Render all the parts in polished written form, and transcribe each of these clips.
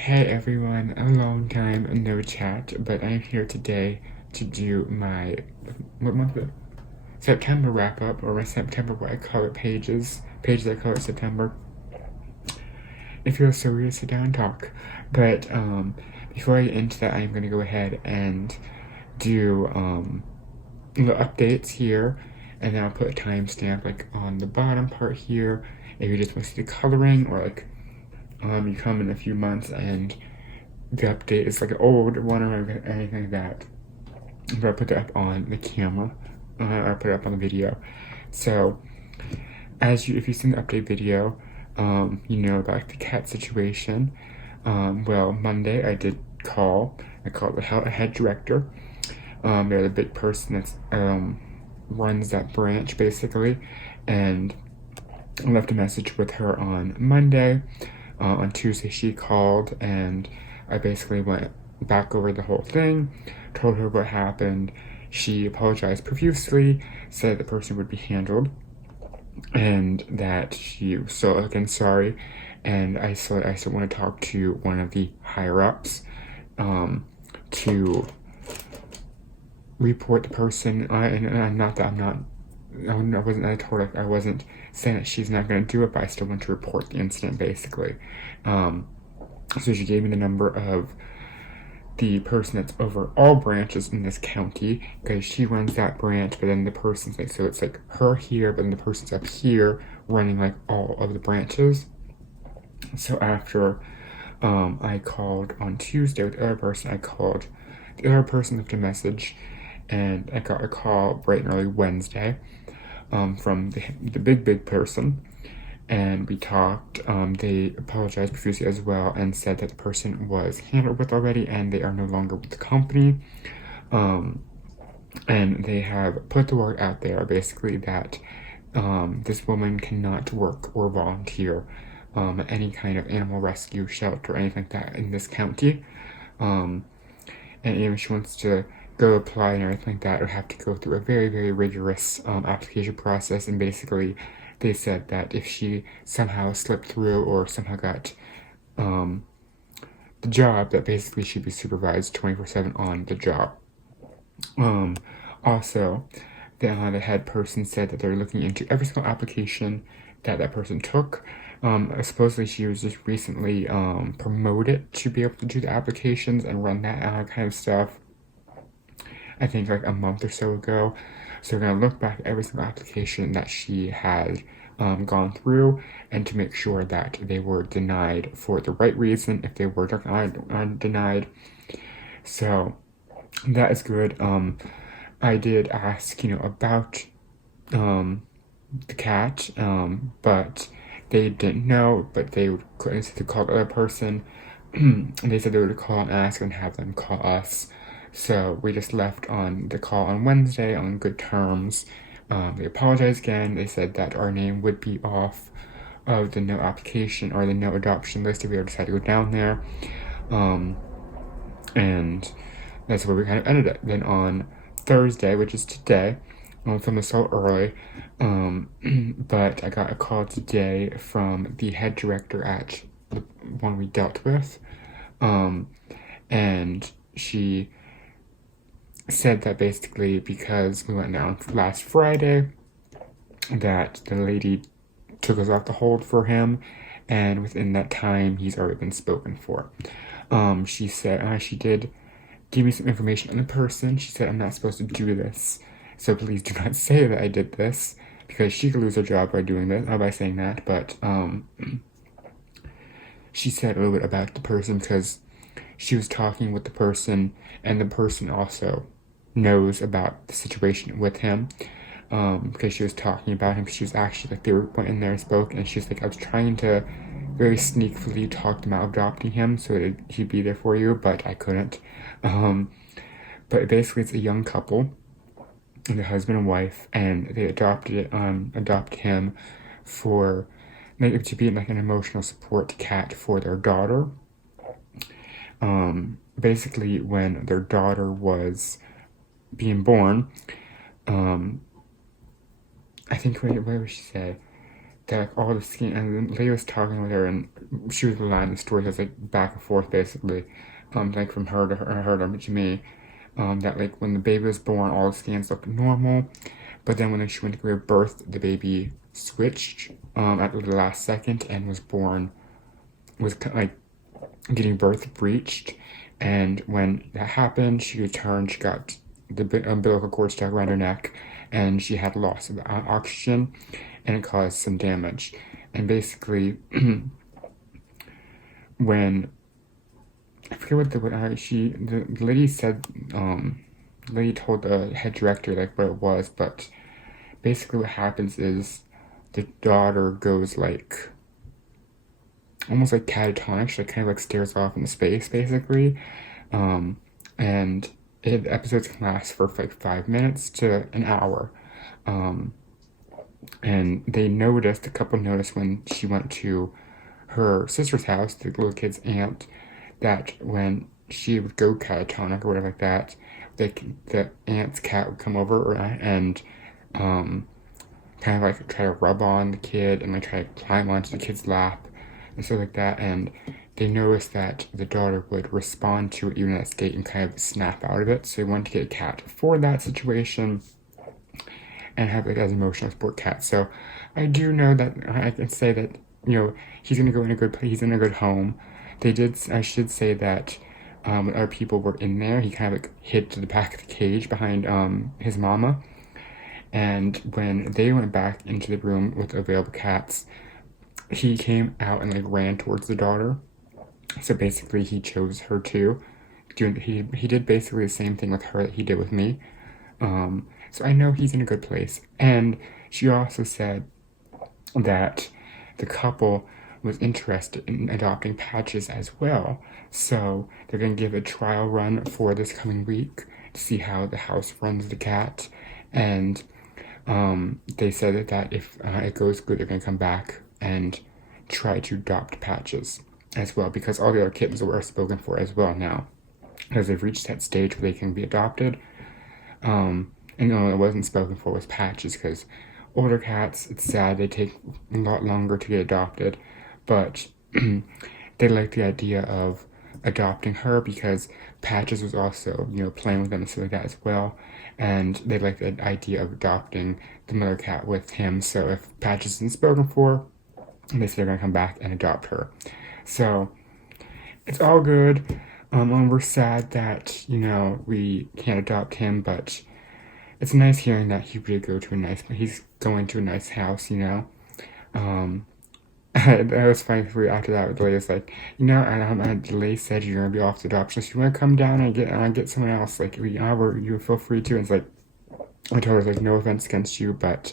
Hey everyone, a long time no chat, but I'm here today to do my, what month is it? September wrap up, or my September what I call it pages I call it September. It feels so weird to sit down and talk, but before I get into that, I'm going to go ahead and do little updates here, and then I'll put a timestamp like on the bottom part here if you just want to see the coloring, or like you come in a few months and the update is like an old one or anything like that. But I put that up on the camera, or put it up on the video. So, if you've seen the update video, you know about the cat situation. Well, Monday I did call. I called the head director. They're the big person that runs that branch basically, and I left a message with her on Monday. On Tuesday she called, and I basically went back over the whole thing, told her what happened. She apologized profusely, said the person would be handled, and that she was still again sorry. And I still want to talk to one of the higher ups to report the person. And not that I wasn't saying that she's not going to do it, but I still want to report the incident basically. So she gave me the number of the person that's over all branches in this county, because she runs that branch, but then the person's like, so it's like her here, but then the person's up here running like all of the branches. So after I called on Tuesday with the other person, I called the other person, left a message, and I got a call bright and early Wednesday from the big person, and we talked. They apologized profusely as well and said that the person was handled with already and they are no longer with the company. And they have put the word out there basically that this woman cannot work or volunteer at any kind of animal rescue shelter or anything like that in this county. And even if she wants to go apply and everything like that, it would have to go through a very, very rigorous application process. And basically, they said that if she somehow slipped through or somehow got the job, that basically she'd be supervised 24/7 on the job. Also, the head person said that they're looking into every single application that person took. Supposedly she was just recently promoted to be able to do the applications and run that kind of stuff, I think like a month or so ago. So we're going to look back at every single application that she had gone through, and to make sure that they were denied for the right reason if they were denied. So that is good. I did ask, about the cat, but they didn't know, but they couldn't say to call the other person. They said they would call and ask and have them call us. So we just left on the call on Wednesday on good terms. They apologized again. They said that our name would be off of the no application or the no adoption list if we ever decide to go down there. And that's where we kind of ended it. Then on Thursday, which is today, I'm filming this so early, but I got a call today from the head director at the one we dealt with, and she said that basically because we went down last Friday, that the lady took us off the hold for him, and within that time he's already been spoken for. She said she did give me some information on the person. She said I'm not supposed to do this, so please do not say that I did this, because she could lose her job by doing this, by saying that. But she said a little bit about the person because she was talking with the person, and the person also knows about the situation with him, because she was talking about him. She was actually like, they went in there and spoke, and she was like, I was trying to very sneakily talk them out of adopting him so that he'd be there for you, but I couldn't. But basically it's a young couple, the husband and wife, and they adopt him for to be like an emotional support cat for their daughter. Basically when their daughter was being born, I think, what did she say? that like all the skin, and then Leia was talking with her, and she was relying the story was like back and forth basically, like from her to me, that like when the baby was born, all the scans looked normal, but then when she went to give birth, the baby switched at the last second and was like getting birth breached, and when that happened, she returned. She got the umbilical cord stuck around her neck, and she had loss of oxygen, and it caused some damage. And basically, when I forget what the lady said, the lady told the head director like what it was, but basically what happens is the daughter goes like almost like catatonic. She like, kind of like stares off into space basically, and episodes can last for like 5 minutes to an hour. And a couple noticed when she went to her sister's house, the little kid's aunt, that when she would go catatonic or whatever like that, the aunt's cat would come over and kind of like try to rub on the kid and like try to climb onto the kid's lap and stuff like that. And they noticed that the daughter would respond to it even in that state and kind of snap out of it. So they wanted to get a cat for that situation and have it as an emotional support cat. So I do know that I can say that, he's gonna go in a good place, he's in a good home. I should say that when other people were in there, he kind of like hid to the back of the cage behind his mama. And when they went back into the room with available cats, he came out and like ran towards the daughter. So basically he chose her too. He did basically the same thing with her that he did with me. So I know he's in a good place. And she also said that the couple was interested in adopting Patches as well. So they're going to give a trial run for this coming week to see how the house runs the cat. And they said that if it goes good, they're going to come back and try to adopt Patches as well, because all the other kittens were spoken for as well now, because they've reached that stage where they can be adopted. And it wasn't spoken for was Patches, because older cats, it's sad, they take a lot longer to get adopted, but they like the idea of adopting her because Patches was also, playing with them and stuff like that as well, and they like the idea of adopting the mother cat with him. So if Patches isn't spoken for, they say they're gonna come back and adopt her. So it's all good. And we're sad that, we can't adopt him, but it's nice hearing that he's going to a nice house, That was funny for after that. Leigh was like, Leigh said you're gonna be off the adoption. So you want to come down and get someone else? Like, you feel free to. And it's like, I told her like, no offense against you, but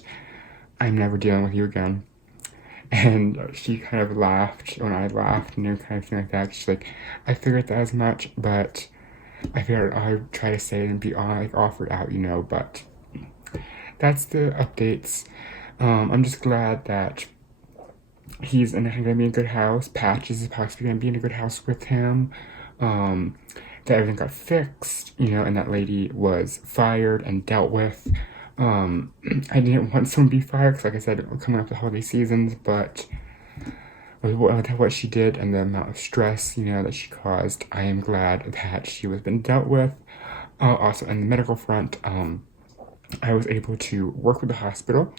I'm never dealing with you again. And she kind of laughed when I laughed, kind of thing like that. She's like, I figured that as much, but I figured I'd try to say it and be offered out, But that's the updates. I'm just glad that he's going to be in a good house. Patches is possibly going to be in a good house with him. That everything got fixed, and that lady was fired and dealt with. I didn't want someone to be fired because, like I said, coming up the holiday seasons, but with what she did and the amount of stress, that she caused, I am glad that she was been dealt with. Also, in the medical front, I was able to work with the hospital,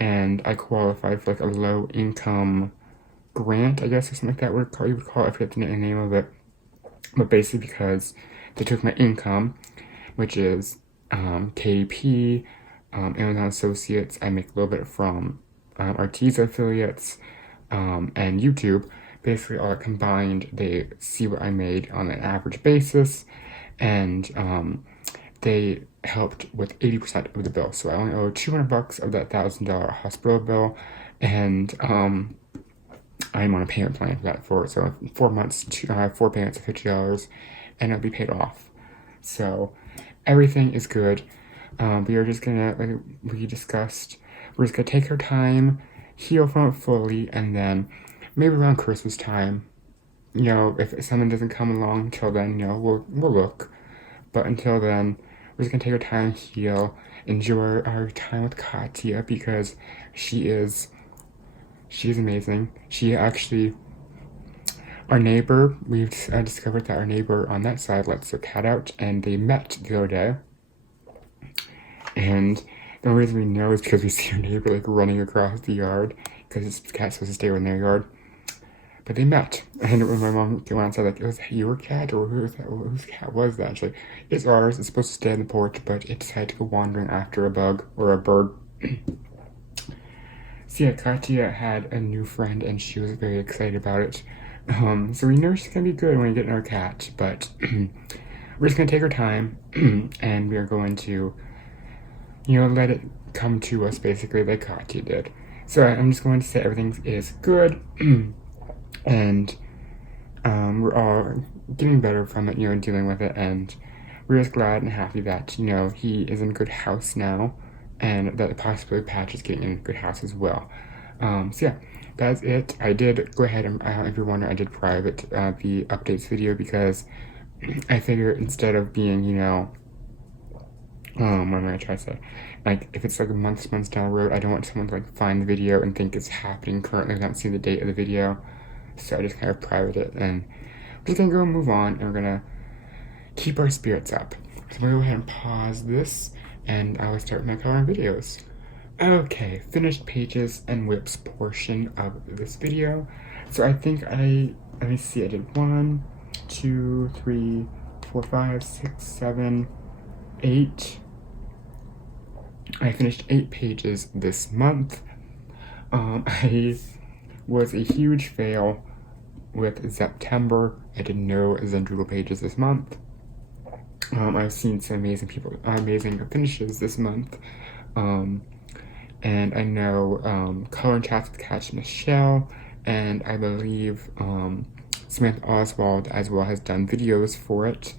and I qualified for like a low-income grant, I guess, or something like that. You would call it. I forget the name of it, but basically because they took my income, which is KDP, Amazon Associates. I make a little bit from Artesia affiliates, and YouTube. Basically, all that combined, they see what I made on an average basis, and they helped with 80% of the bill. So I only owe $200 of that $1,000 hospital bill, and I'm on a payment plan for that so 4 months, 4 payments of $50, and it'll be paid off. So everything is good. We are just gonna, like we discussed, we're just gonna take our time, heal from it fully, and then maybe around Christmas time, if someone doesn't come along until then, we'll look. But until then, we're just gonna take our time, heal, enjoy our time with Katya, because she is She's amazing. She actually, our neighbor, we've discovered that our neighbor on that side lets the cat out, and they met the other day. And the only reason we know is because we see our neighbor like running across the yard because the cat's supposed to stay in their yard. But they met, and when my mom came outside, like, was that your cat, or whose cat was that? She's like, it's ours, it's supposed to stay on the porch, but it decided to go wandering after a bug, or a bird. So yeah, Katya had a new friend, and she was very excited about it. So we know she's gonna be good when we get our cat, but we're just gonna take our time, and we are going to, let it come to us, basically, like Katya did. So I'm just going to say everything is good. And we're all getting better from it, dealing with it, and we're just glad and happy that, he is in a good house now, and that possibly Patch is getting in a good house as well. So yeah, that's it. I did go ahead and, if you're wondering, I did private the updates video because I figured instead of being, what am I trying to say? Like, if it's like months down the road, I don't want someone to like find the video and think it's happening currently without seeing the date of the video. So I just kind of private it, and we're just gonna go and move on, and we're gonna keep our spirits up. So I'm gonna go ahead and pause this, and I will start my coloring videos. Okay, finished pages and whips portion of this video. So I think let me see, I did 1, 2, 3, 4, 5, 6, 7, 8. I finished 8 pages this month. I was a huge fail with September. I did no Zen Doodle pages this month. I've seen some amazing finishes this month. And I know Color and Chats with Catch Michelle, and I believe Samantha Oswald as well has done videos for it.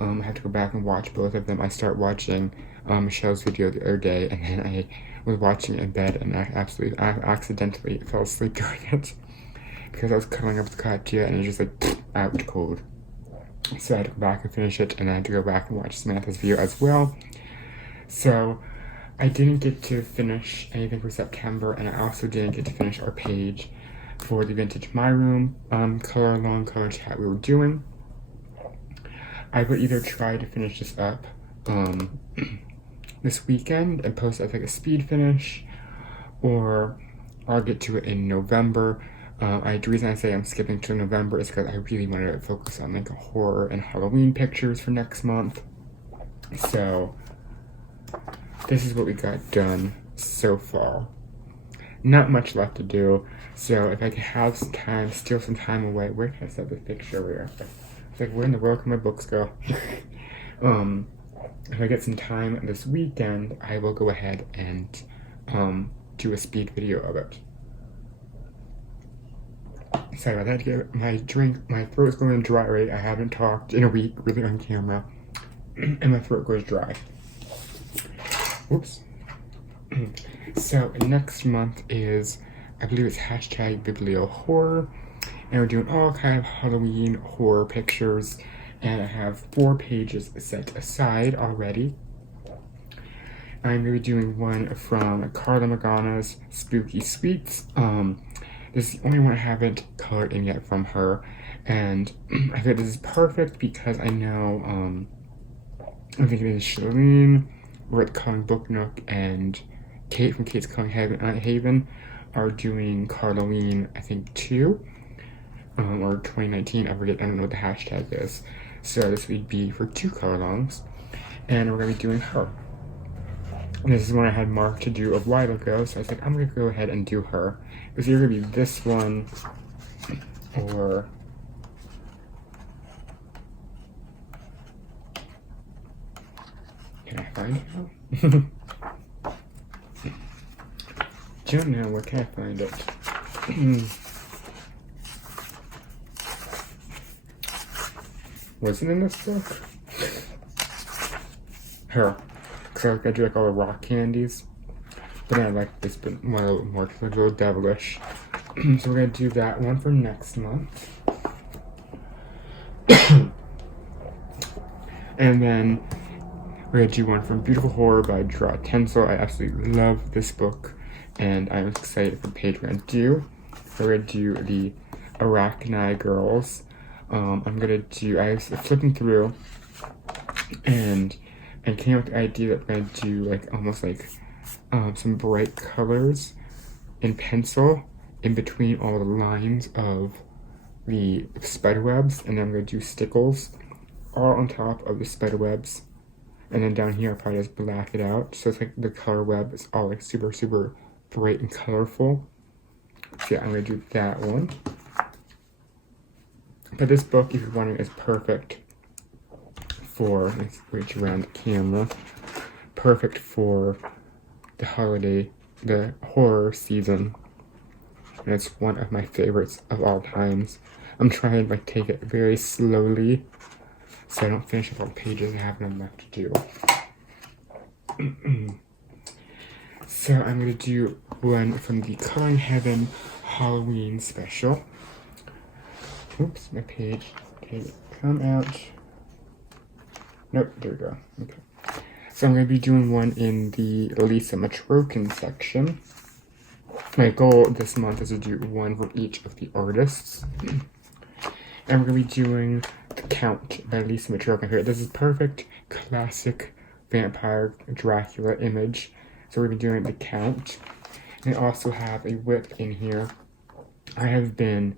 I have to go back and watch both of them. I started watching Michelle's video the other day, and then I was watching it in bed, and I accidentally fell asleep during it because I was cuddling up with Katya, and it was just like out cold. So I had to go back and finish it, and I had to go back and watch Samantha's video as well. So I didn't get to finish anything for September, and I also didn't get to finish our page for the Vintage My Room color along color chat we were doing. I would either try to finish this up this weekend and post it as like a speed finish, or I'll get to it in November. The reason I say I'm skipping to November is because I really wanted to focus on like horror and Halloween pictures for next month. So this is what we got done so far. Not much left to do, so if I could have some time, steal some time away. Where can I set this picture over here? It's like, where in the world can my books go? If I get some time this weekend, I will go ahead and do a speed video of it. Sorry about that. Get my drink. My throat's going dry. Right? I haven't talked in a week, really, on camera, and my throat goes dry. Oops. So next month is, I believe it's #BiblioHorror, and we're doing all kind of Halloween horror pictures, and I have 4 pages set aside already. I'm going to be doing one from Carla Magana's Spooky Sweets. This is the only one I haven't colored in yet from her, and I think this is perfect because I know, I think it is Shalene, we're at Coloring Book Nook, and Kate from Kate's Coloring Haven are doing Carloween, I think, 2, or 2019, I don't know what the hashtag is. So this would be for 2 color longs, and we're going to be doing her. And this is one I had marked to do a while ago, so I said, I'm going to go ahead and do her. It's either going to be this one, or can I find it? Don't know, where can I find it? Was it in this book? Her. So I do like all the rock candies. But I like this one a little more because it's a little devilish. So we're going to do that one for next month. And then we're going to do one from Beautiful Horror by Draw Tencil. I absolutely love this book. and I'm excited for the page we're gonna do. We're gonna do the Arachni girls. I was flipping through, and I came up with the idea that we're gonna do like almost like some bright colors in pencil in between all the lines of the spider webs, and then I'm gonna do stickles all on top of the spider webs, and then down here I'll probably just black it out so it's like the color web is all like super bright and colorful. So yeah, I'm gonna do that one. But this book, if you're wondering, is perfect for, let's reach around the camera, perfect for the horror season. And it's one of my favorites of all times. I'm trying to like take it very slowly so I don't finish up all pages and have none left to do. So I'm gonna do one from the Coloring Heaven Halloween special. Oops, my page. Okay, come out. Nope, there we go. Okay. So I'm going to be doing one in the Lisa Matrokin section. My goal this month is to do one for each of the artists. And we're going to be doing The Count by Lisa Matrokin here. This is perfect classic vampire Dracula image. So we're going to be doing The Count. And I also have a whip in here. I have been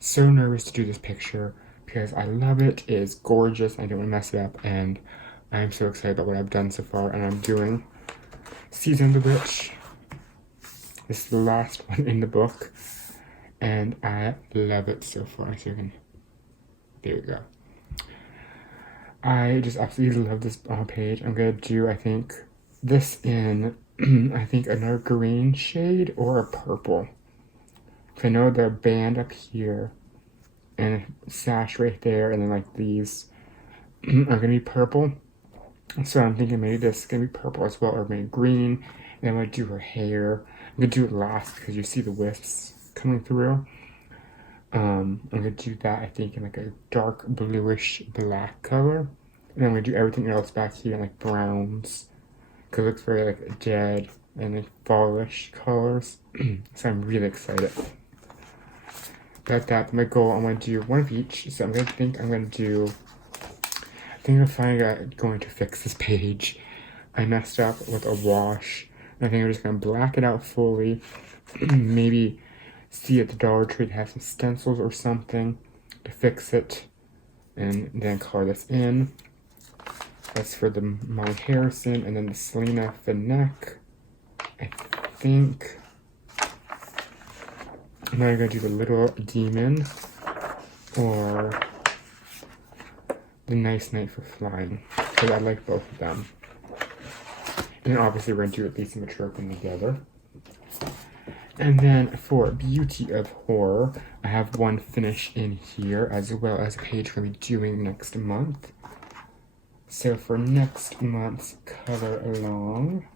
so nervous to do this picture because I love it. It is gorgeous. I don't want to mess it up, and I'm so excited about what I've done so far. And I'm doing Season of the Witch. This is the last one in the book, and I love it so far. So you can, there we go. I just absolutely love this page. I'm gonna do, I think, this in I think another green shade or a purple. I know the band up here and a sash right there, and then like these are gonna be purple. So I'm thinking maybe this is gonna be purple as well, or maybe green. And I'm gonna do her hair. I'm gonna do it last because you see the wisps coming through. I'm gonna do that, I think, in like a dark bluish black color. And I'm gonna do everything else back here in like browns, because it looks very like dead and like fallish colors. So I'm really excited. That my goal, I want to do one of each. So I'm finally going to fix this page. I messed up with a wash. I think I'm just gonna black it out fully. Maybe see at the Dollar Tree to have some stencils or something to fix it, and then color this in. That's for the Molly Harrison, and then the Selena Finneck, I think. Now I'm going to do the Little Demon, or the Nice Night for Flying, because I like both of them. And then obviously we're going to do at least a mature one together. And then for Beauty of Horror, I have one finish in here, as well as a page we're going to be doing next month. So for next month's Color Along,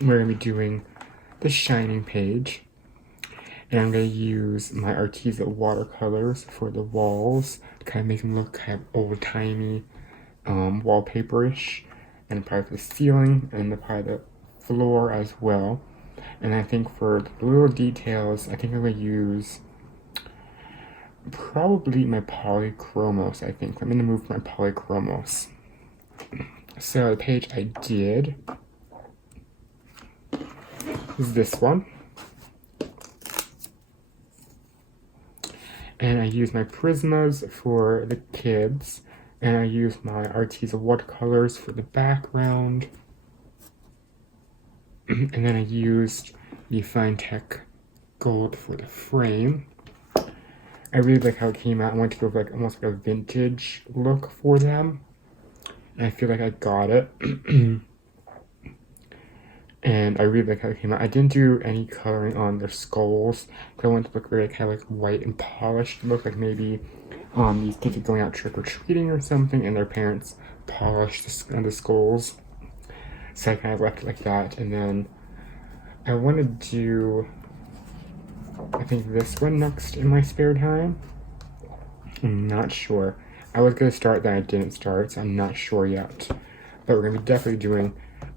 we're going to be doing the Shining page, and I'm going to use my Arteza watercolors for the walls to kind of make them look kind of old-timey, wallpaperish, and probably the ceiling and probably the floor as well. And I think for the little details, I think I'm going to use probably my polychromos. I'm in the mood for my polychromos. So the page I did is this one, and I use my Prismas for the kids, and I use my Arteza watercolors for the background, and then I used the Fine Tech Gold for the frame. I really like how it came out. I wanted to go for like almost like a vintage look for them, and I feel like I got it. And I really like how it came out. I didn't do any coloring on their skulls, because I wanted to look very kind of like white and polished. Look like maybe these kids are going out trick-or-treating or something, and their parents polished the skulls. So I kind of left it like that. And then I want to do, I think, this one next in my spare time. I'm not sure. I was going to start, then I didn't start, so I'm not sure yet. But we're going to be definitely doing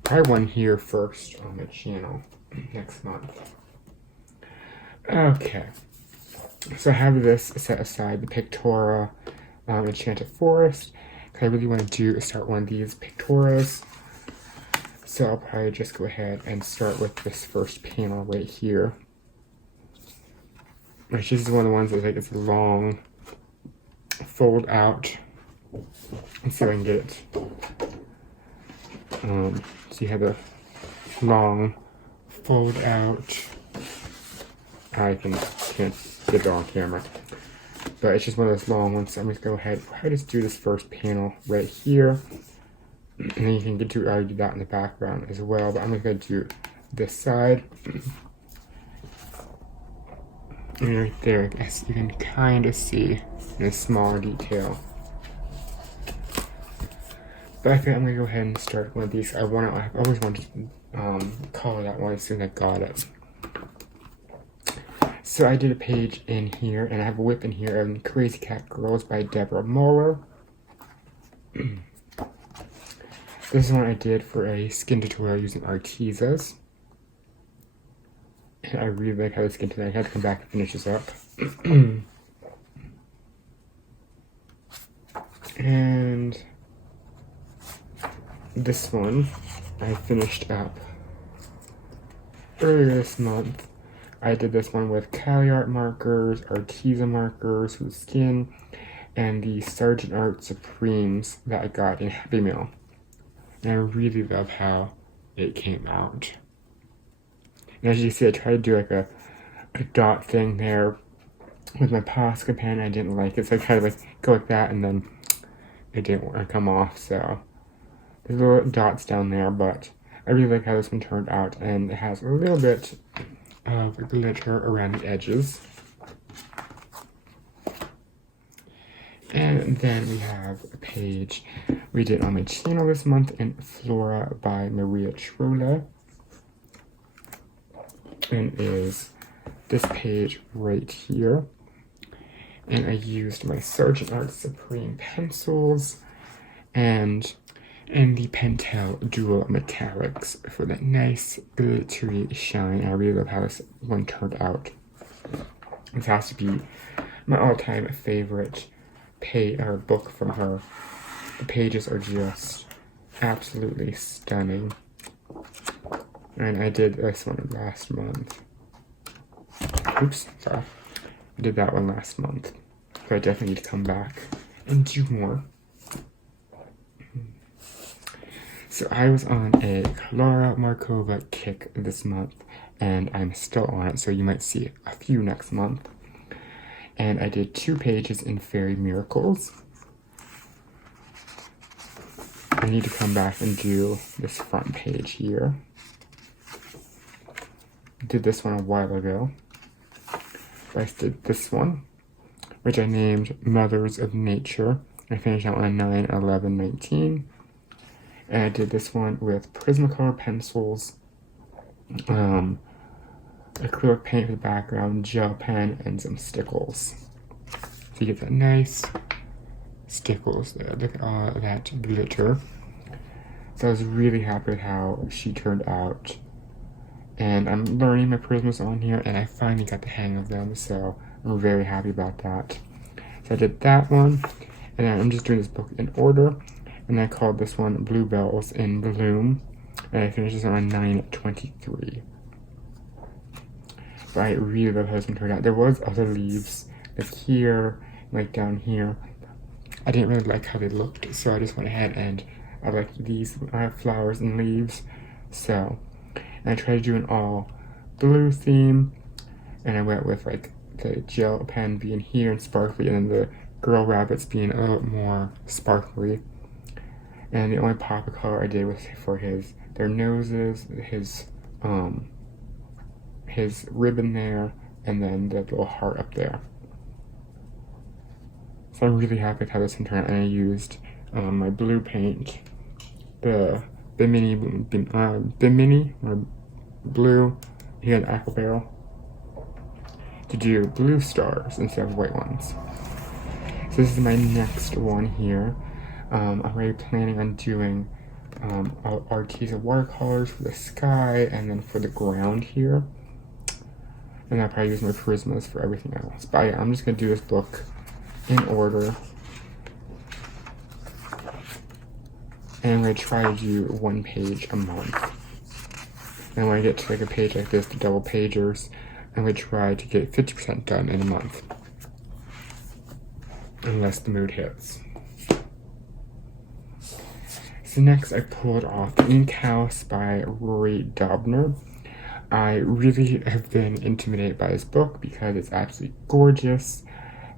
probably one here first on the channel next month. Okay, so I have this set aside, the Pictora Enchanted Forest, because I really want to start one of these Pictoras. So I'll probably just go ahead and start with this first panel right here. Which is one of the ones that it's long, fold out. Let's see if I can get it. So you have a long fold out. I can't get it on camera, but it's just one of those long ones. So I'm just go ahead and just do this first panel right here, and then you can get to do that in the background as well. But I'm just going to do this side. And right there, as you can kind of see in a smaller detail. But I think I'm gonna go ahead and start one of these. I've always wanted to color that one as soon as I got it. So I did a page in here, and I have a whip in here of Crazy Cat Girls by Deborah Muller. This is one I did for a skin tutorial using Artezas. And I really like how the skin tutorial. I had to come back and finish this up. And this one I finished up earlier this month. I did this one with Cali Art markers, Arteza markers for the skin, and the Sargent Art Supremes that I got in Happy Meal. And I really love how it came out. And as you see, I tried to do like a dot thing there with my Posca pen. I didn't like it, so I tried to like go like that, and then it didn't want to come off. So there's little dots down there, but I really like how this one turned out, and it has a little bit of glitter around the edges. And then we have a page we did on my channel this month in Flora by Maria Trola. And is this page right here. And I used my Sargent Art Supreme pencils and the Pentel Dual Metallics for that nice glittery shine. I really love how this one turned out. This has to be my all-time favorite book from her. The pages are just absolutely stunning. And I did this one last month. Oops, sorry. I did that one last month. So I definitely need to come back and do more. So I was on a Klara Markova kick this month, and I'm still on it, so you might see a few next month. And I did 2 pages in Fairy Miracles. I need to come back and do this front page here. Did this one a while ago. I did this one, which I named Mothers of Nature. I finished that one on 9/11/19. And I did this one with Prismacolor pencils, acrylic paint for the background, gel pen, and some stickles. So you get that nice stickles there. Look at all that glitter. So I was really happy with how she turned out. And I'm learning my Prismas on here, and I finally got the hang of them, so I'm very happy about that. So I did that one, and then I'm just doing this book in order, and I called this one Bluebells in Bloom, and I finished this one on 9/23. But I really love how this one turned out. There was other leaves, like here, like down here. I didn't really like how they looked, so I just went ahead and I liked these flowers and leaves, so. And I tried to do an all blue theme, and I went with like the gel pen being here and sparkly, and then the girl rabbits being a little more sparkly. And the only pop of color I did was for their noses, his ribbon there, and then the little heart up there. So I'm really happy with how this one turned out, and I used my blue paint, the mini or blue here in Aqua Barrel, to do blue stars instead of white ones. So this is my next one here. I'm already planning on doing Artesian watercolors for the sky, and then for the ground here. And I'll probably use my Prismas for everything else. But yeah, I'm just going to do this book in order. And I'm going to try to do 1 page a month. And when I get to like a page like this, the double pagers, I'm going to try to get 50% done in a month. Unless the mood hits. So next I pulled off The Ink House by Rory Dobner. I really have been intimidated by this book because it's absolutely gorgeous,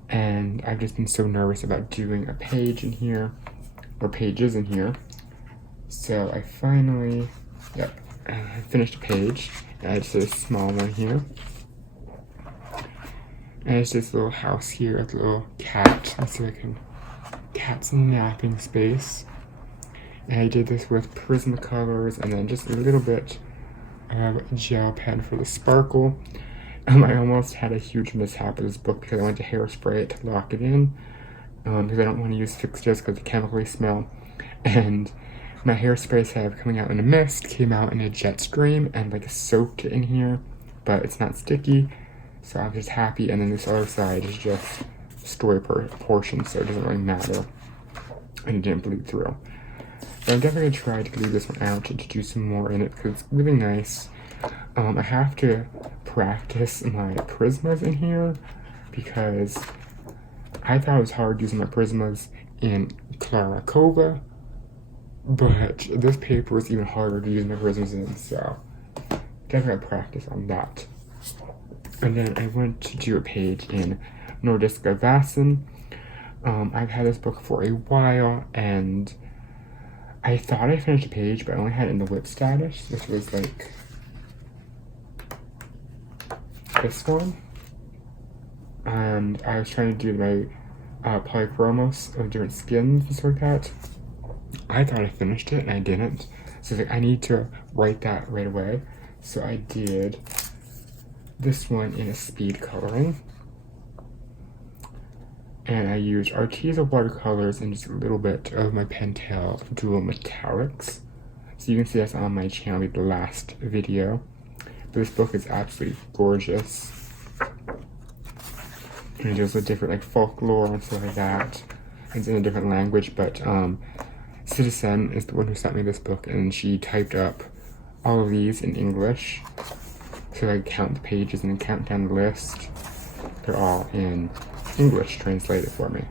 and I've just been so nervous about doing a page in here, or pages in here. So I finally, finished a page, and it's a small one here. And it's this little house here, a little cat. Let's see if I can, cat's napping space. And I did this with Prismacolors and then just a little bit of gel pen for the sparkle. I almost had a huge mishap with this book because I went to hairspray it to lock it in. Because I don't want to use fixtures because the chemically smell. And my hairspray instead of coming out in a mist, came out in a jet stream and like soaked in here. But it's not sticky. So I'm just happy, and then this other side is just story portion, so it doesn't really matter. And it didn't bleed through. But I'm definitely going to try to glue this one out and to do some more in it because it's really nice. I have to practice my Prismas in here because I thought it was hard using my Prismas in Klarakova, but this paper is even harder to use my Prismas in, so definitely practice on that. And then I went to do a page in Nordiska Vasen. I've had this book for a while, and I thought I finished a page, but I only had it in the whip status, which was like this one. And I was trying to do my polychromos of different skins and stuff like that. I thought I finished it, and I didn't. So I was like, I need to write that right away. So I did this one in a speed coloring, and I used Artesian watercolors and just a little bit of my Pentel dual metallics. So you can see that's on my channel, the last video. But this book is absolutely gorgeous. And it deals with different like folklore and stuff like that. It's in a different language, but Citizen is the one who sent me this book, and she typed up all of these in English. So I count the pages and then count down the list. They're all in English translated for me.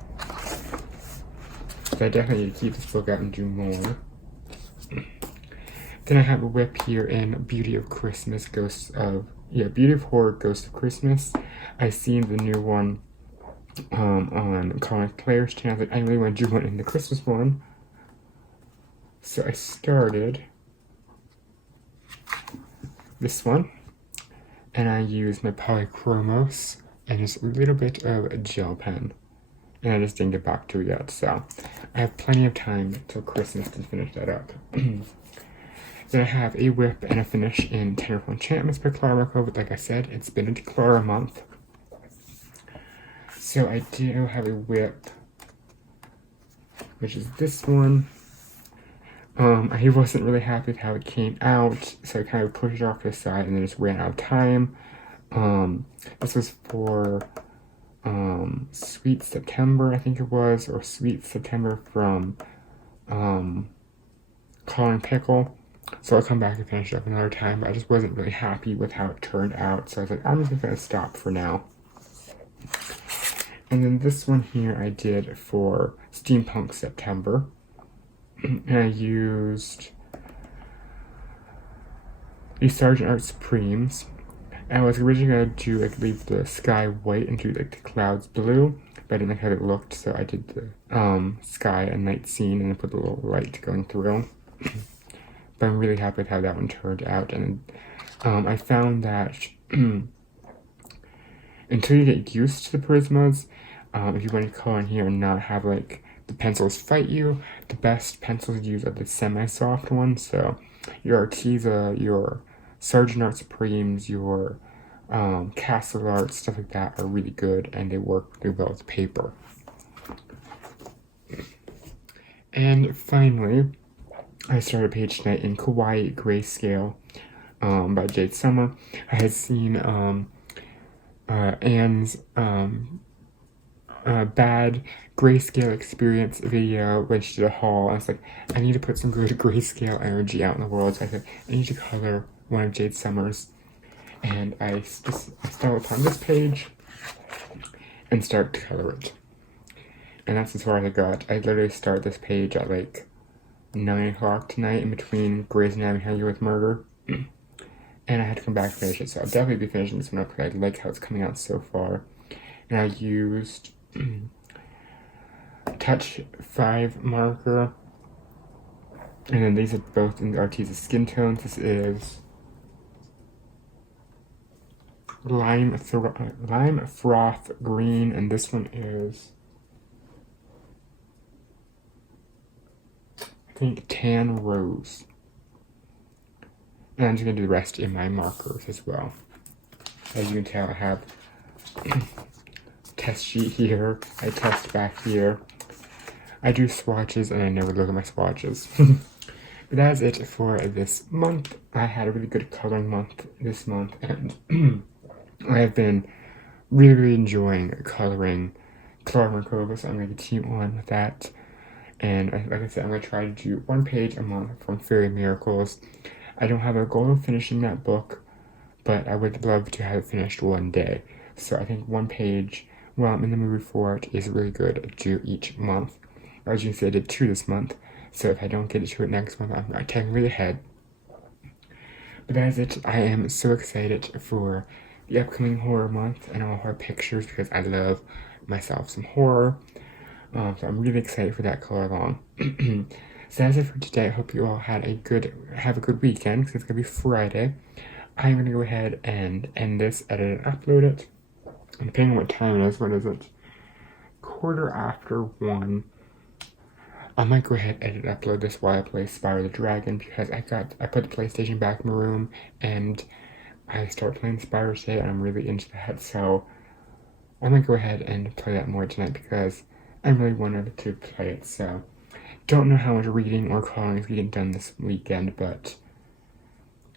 So I definitely need to keep this book out and do more. Then I have a whip here in Beauty of Christmas, Beauty of Horror, Ghost of Christmas. I seen the new one on Colin Claire's channel. I was like, I really want to do one in the Christmas one. So I started this one. And I use my polychromos and just a little bit of a gel pen. And I just didn't get back to it yet, so I have plenty of time till Christmas to finish that up. Then I have a whip and a finish in Tenderful Enchantments by Clara Marco, but like I said, it's been a Clara month. So I do have a whip, which is this one. I wasn't really happy with how it came out, so I kind of pushed it off to the side and then just ran out of time. This was for Sweet September, I think it was, or Sweet September from Colin Pickle. So I'll come back and finish it up another time, but I just wasn't really happy with how it turned out, so I was like, I'm just going to stop for now. And then this one here I did for Steampunk September. And I used these Sergeant Art Supremes. I was originally going to do, leave the sky white and do, the clouds blue, but I didn't like how it looked, so I did the sky and night scene and I put a little light going through. But I'm really happy with how that one turned out, and I found that until you get used to the Prismas, if you want to color in here and not have, the pencils fight you, the best pencils to use are the semi-soft ones, so your Arteza, your Sergeant Art Supremes, your Castle Art, stuff like that are really good, and they work really well with paper. And finally, I started page tonight in Kawaii Grayscale by Jade Summer. I had seen Anne's bad grayscale experience video when she did a haul. I was like, I need to put some good grayscale energy out in the world. So I said, I need to color one of Jade Summer's. And I just stumble upon this page and start to color it. And that's as far as I got. I literally start this page at like 9 o'clock tonight in between Grey's Anatomy How You With Murder. And I had to come back and finish it. So I'll definitely be finishing this one up because I like how it's coming out so far. And I used Touch 5 marker. And then these are both in the Arteza skin tones. This is Lime Froth Green, and this one is, I think, Tan Rose. And I'm just going to do the rest in my markers as well. As you can tell, I have test sheet here, I test back here. I do swatches and I never look at my swatches. But that's it for this month. I had a really good coloring month this month, and I have been really enjoying coloring Floral, so I'm going to continue on with that. And like I said, I'm going to try to do one page a month from Fairy Miracles. I don't have a goal of finishing that book, but I would love to have it finished one day. So I think one page, while I'm in the mood for it, is really good to do each month. As you can see, I did 2 this month, so if I don't get to it next month, I'm technically ahead. But that's it. I am so excited for the upcoming horror month and all horror pictures because I love myself some horror. So I'm really excited for that color along. So that's it for today. I hope you all have a good weekend because it's gonna be Friday. I'm gonna go ahead and end this, edit, and upload it. And depending on what time it is, what is it? 1:15. I might go ahead and edit and upload this while I play Spyro the Dragon because I put the PlayStation back in my room and I start playing Spyro today and I'm really into that. So I might go ahead and play that more tonight because I really wanted to play it. So don't know how much reading or coloring is getting done this weekend, but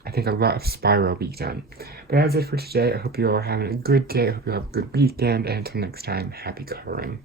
I think a lot of Spyro will be done. But that's it for today. I hope you all are having a good day. I hope you have a good weekend. And until next time, happy coloring.